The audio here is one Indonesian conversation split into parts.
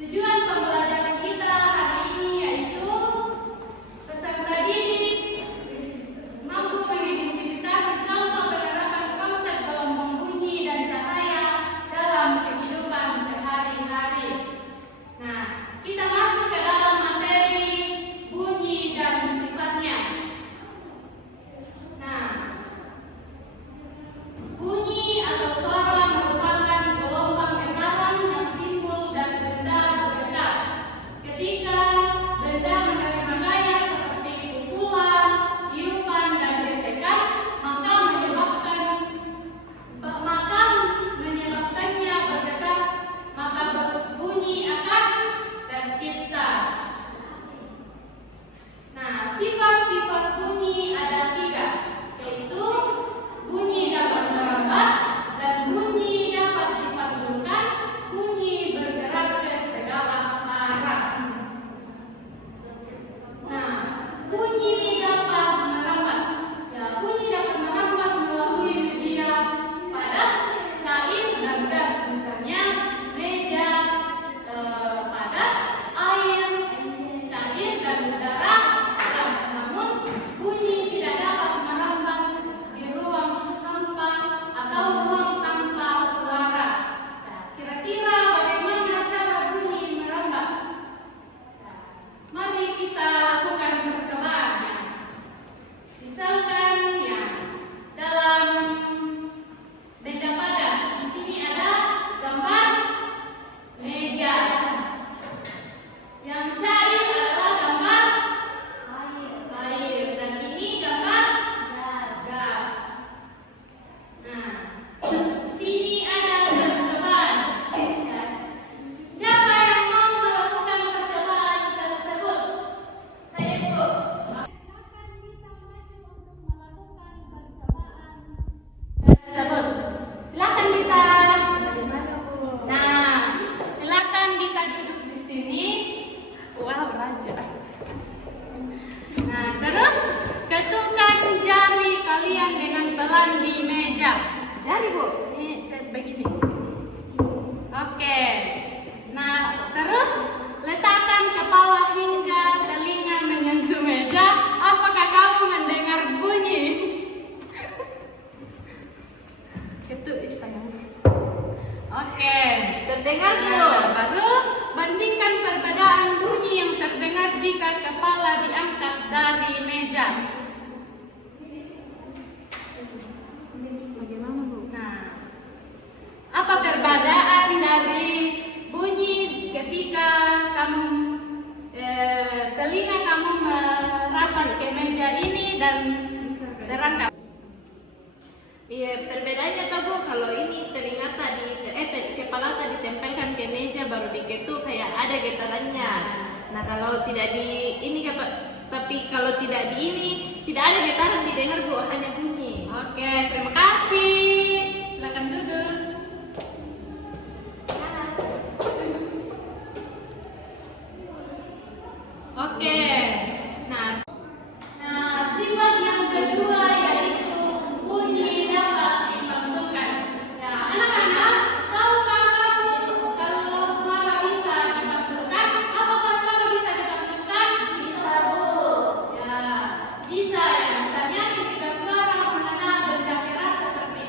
Tujuan pembelajaran kita hari ini yaitu peserta didik mampu mengidentifikasi contoh penerapan konsep gelombang bunyi dan cahaya dalam kehidupan sehari-hari. Nah, kita masuk ke dalam materi bunyi dan sifatnya. Nah, bunyi atau suara merupakan gelombang getaran yang timbul dan benda bergetar. Ketika benda menerima gaya seperti pukulan, tiupan, dan gesekan, maka menyebabkannya bergetar, maka bunyi akan tercipta. Nah, sifat-sifat bunyi ada 3, yaitu bunyi dapat merambat dan bunyi dapat dipantulkan, bunyi bergerak ke segala arah. Nah, bunyi dapat merambat. Ya, bunyi dapat merambat melalui media padat, cair, dan gas. Misalnya meja padat, air, cair, dan udara gas. Namun bunyi tidak dapat merambat di ruang hampa atau ruang tanpa suara. Nah, kira-kira bagaimana cara bunyi merambat? Nah, mari kita lakukan percobaannya. Misalkan ya, dalam benda padat, di sini ada gambar meja. Yang cair adalah gambar air, dan ini gambar gas. Nah, di sini ada percobaan. Ya. Siapa yang mau melakukan percobaan tersebut? Saya, Bu. Silakan kita maju untuk melakukan percobaan tersebut. Silakan kita. Nah, silakan kita duduk di sini. Wow, raja. Nah, terus ketukkan jari kalian dengan pelan di meja. Jari, Bu. Ini begini. Oke. Nah, terus letakkan kepala hingga telinga menyentuh meja. Apakah kamu mendengar bunyi? Ketuk sayang. Oke. Terdengar, Bu. Nah, baru bandingkan perbedaan bunyi yang terdengar jika kepala diangkat dari meja. Bagaimana, Bu? Nah, apa perbedaan dari bunyi ketika kamu telinga kamu merapat ke meja ini dan terangkat? Iya, perbedaannya tuh, Bu, kalau ini telinga kepala tadi ditempelkan ke meja baru diketuk kayak ada getarannya. Nah, kalau tidak di ini tapi kalau tidak di ini tidak ada getaran didengar, Bu, hanya bunyi. Oke, terima kasih. Silakan duduk. Oke. Nah, sifat yang kedua yaitu bunyi dapat dipantulkan. Ya, anak-anak, tahukah kamu kalau suara bisa dipantulkan? Apakah suara bisa dipantulkan? Bisa, Bu. Ya, bisa ya. Misalnya ketika suara mengenal benda keras seperti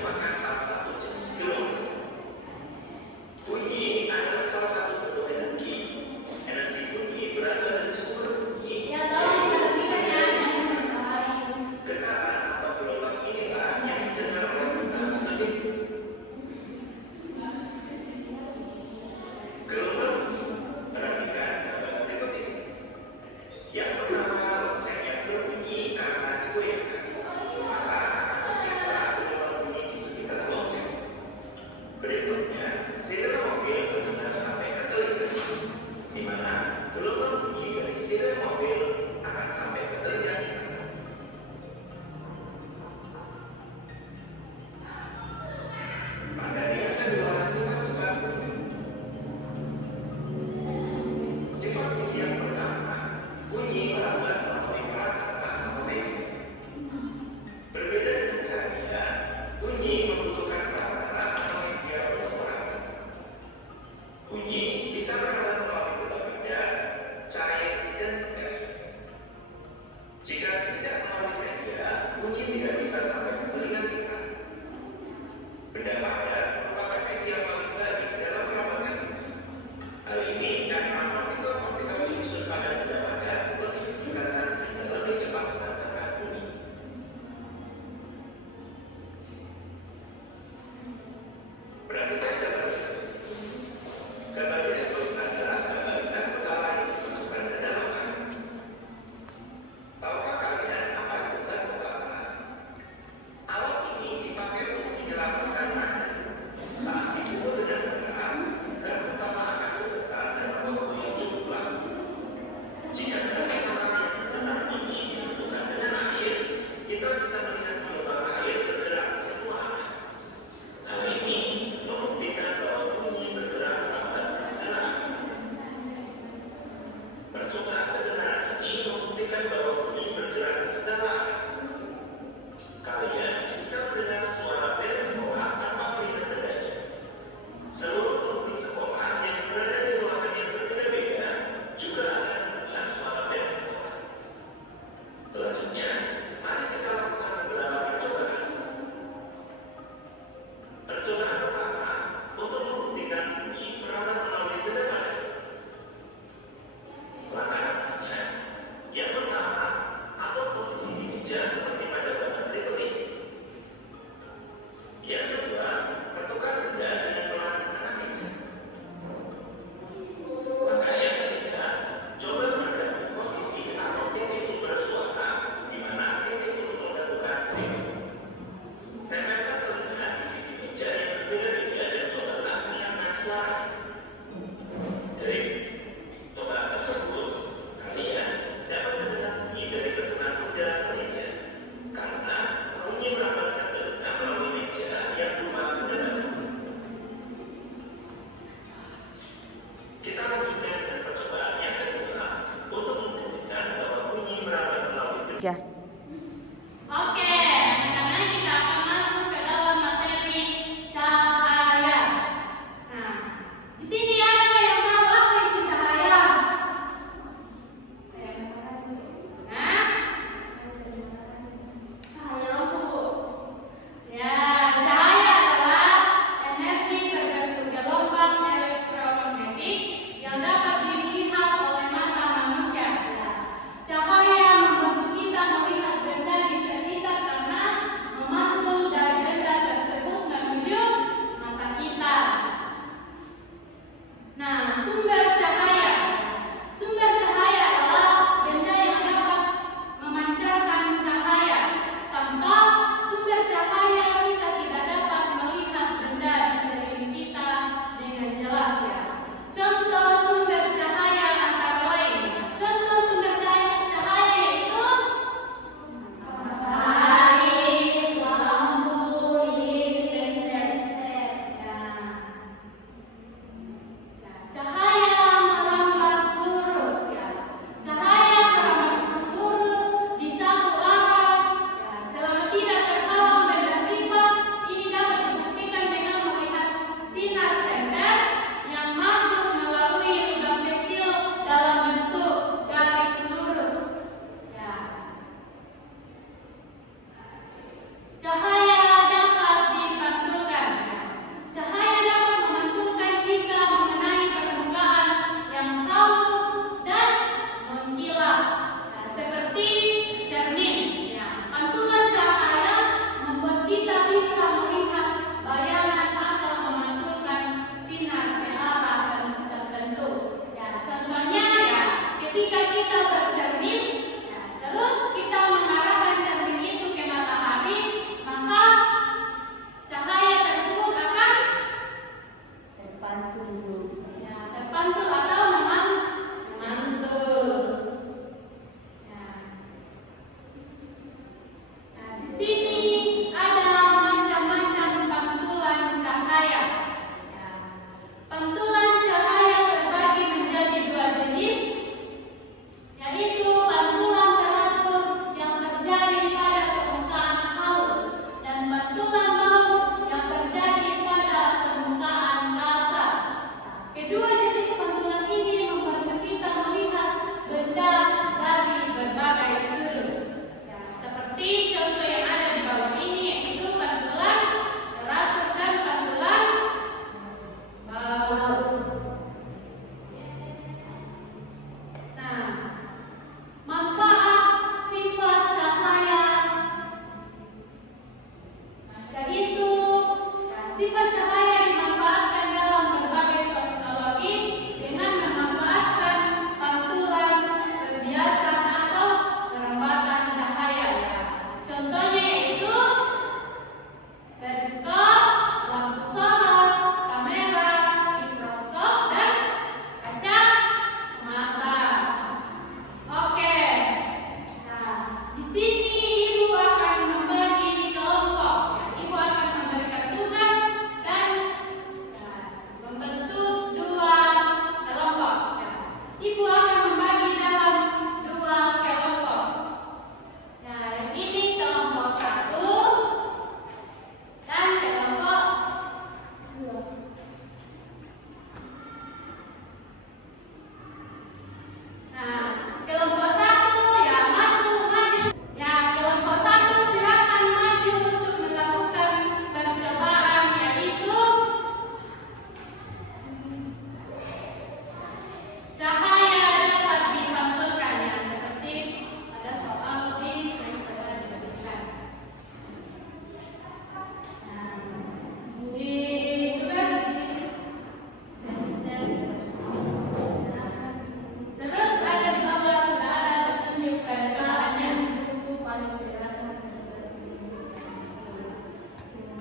merupakan salah satu jenis gelombang. Bunyi adalah salah satu bentuk energi. Energi bunyi berasal dari sumber bunyi. Ya tahu diperhatikan ya jangan sampai lain. Getaran atau gelombang inilah yang didengar oleh kita sebagai gelombang. Perhatikan gambar berikut ini. Yang pertama, lonceng yang berbunyi karena digoyangkan, maka akan tercipta gelombang bunyi di sekitar lonceng. Berikutnya, sirene mobil berdengar sampai ke telinga, di mana gelombang bunyi dari sirene mobil akan sampai ke telinga kita. Maka yang kedua, sifat-sifat bunyi. Sifat bunyi yang pertama, bunyi merambat melalui perangkat atau media. Berbeda dengan caranya, bunyi membutuhkan perangkat atau media untuk merambat. Bunyi bisa merambat melalui kedua benda, cair, dan gas. Jika tidak melalui media, bunyi tidak bisa sampai ke telinga kita. Benda padat merupakan media paling baik dalam perambatan bunyi. Hal ini karena partikel-partikel menyusun pada benda padat lebih didekatkan sehingga lebih cepat mengantarkan bunyi. Perhatikan gambar berikut. Gambar berikut adalah gambar kepala yang dimasukkan ke dalam air. Tahukah kalian apa itu kepala? Alat ini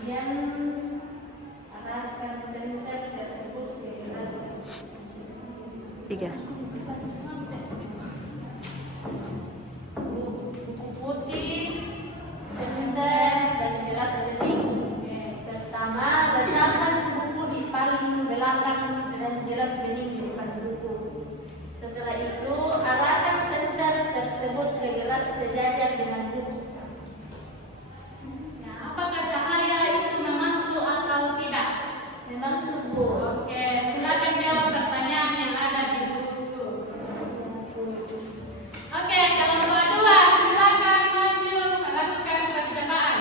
Kemudian arahkan senter tersebut ke kelas 3. buku putih, senter, dan gelas bening. Pertama, letakkan buku di paling belakang dan gelas bening di depan buku. Setelah itu, arahkan senter tersebut ke gelas sejajar dengan buku. Nah, apakah cahaya itu memantul atau tidak? Memantul, Bu. Oke, silakan jawab pertanyaan yang ada di buku. Oke, kelompok 2 silakan maju melakukan percobaan.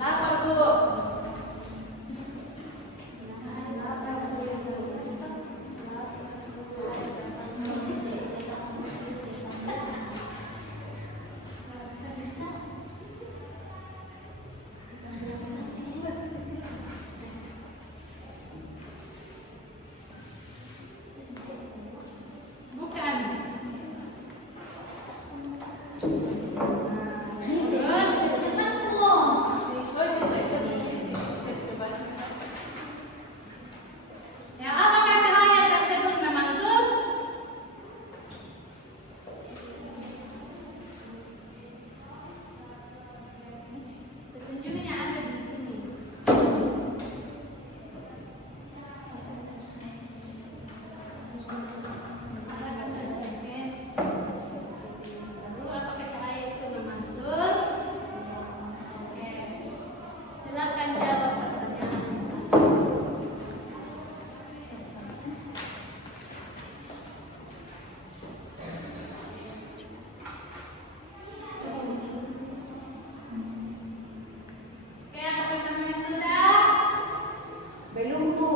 Lapor, Bu. Bukan. Terus, ya, apakah cahaya tersebut memantul? Petunjuknya ada di sini. Arahkan saja. Lalu apakah cahaya itu memantul? Oke. Silakan jawab pertanyaan. Oke, apakah semuanya sudah? Belum, Bu.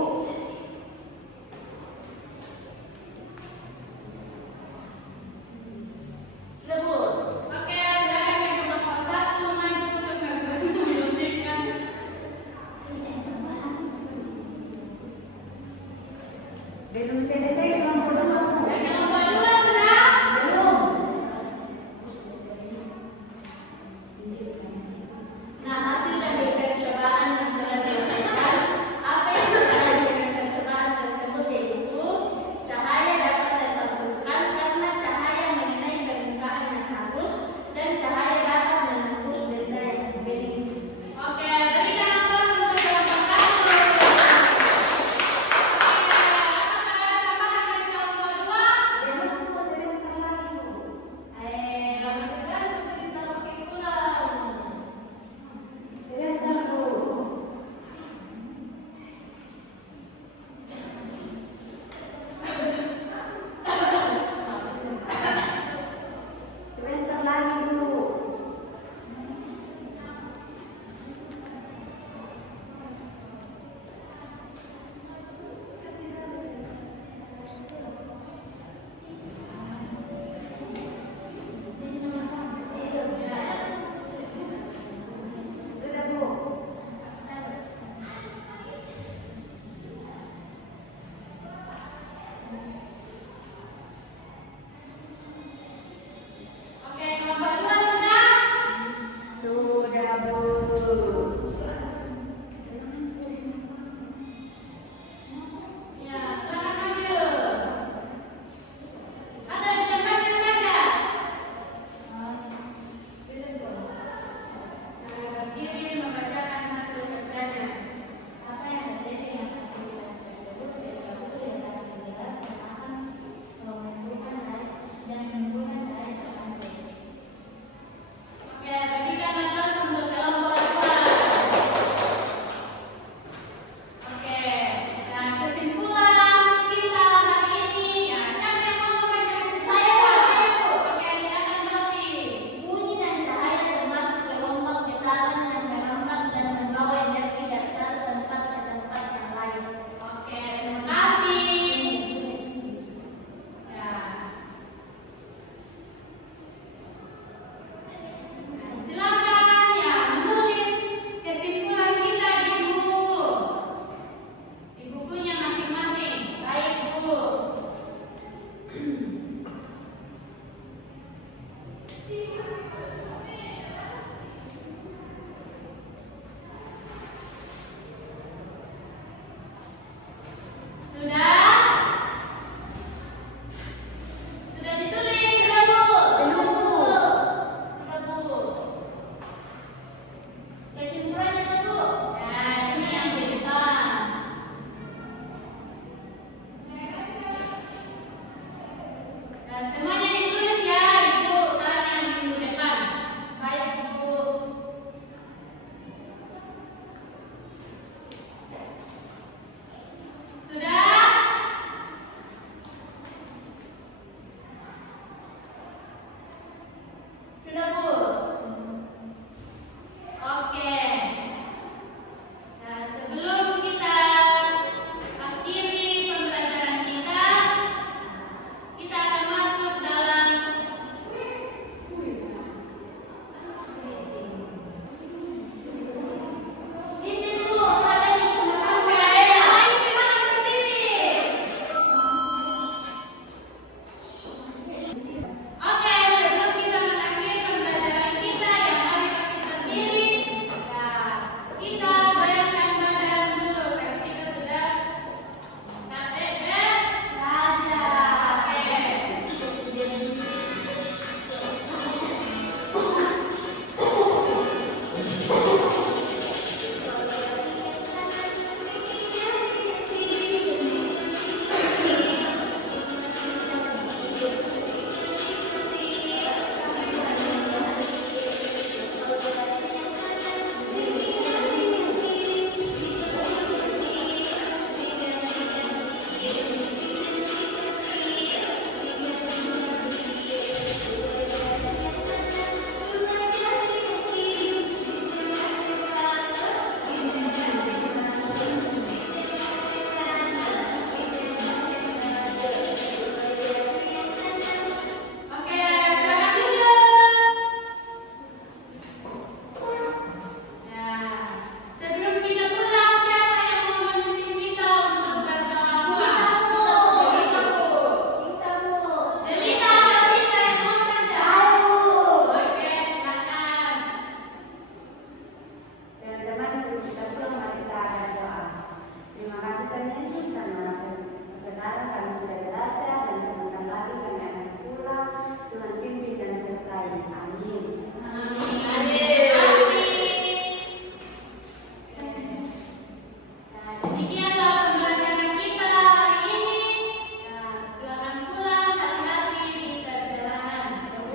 Sudah, Bu. Oke, silakan yang kelompok 1 maju untuk mempersiapkan. Belum selesai kelompok 2, Bu. Dan kelompok 2 sudah? Belum. Nah, hasil dari percobaan yang telah dilakukan, apa yang terjadi dengan percobaan tersebut yaitu cahaya dapat terpantulkan karena cahaya mengenai permukaan yang halus dan cahaya dapat menembus benda yang bening. Oke, berikan aplaus untuk kelompok 1. Oke, apakah ada tambahan dari kelompok 2? Belum, Bu. Sebentar lagi, Bu. Lama sekali tuh cerita pakai pulang. Sebentar, Bu. Sebentar lagi, Bu. Sudah, Bu. Oke, kelompok 2 sudah? Sudah, Bu. Ya, silakan maju. Atau dijabarkan saja. Berdiri membacakan hasil kerjanya. Apa yang terjadi dengan aktivitas tersebut bergabung dengan aktivitas yang akan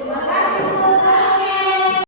Terima kasih.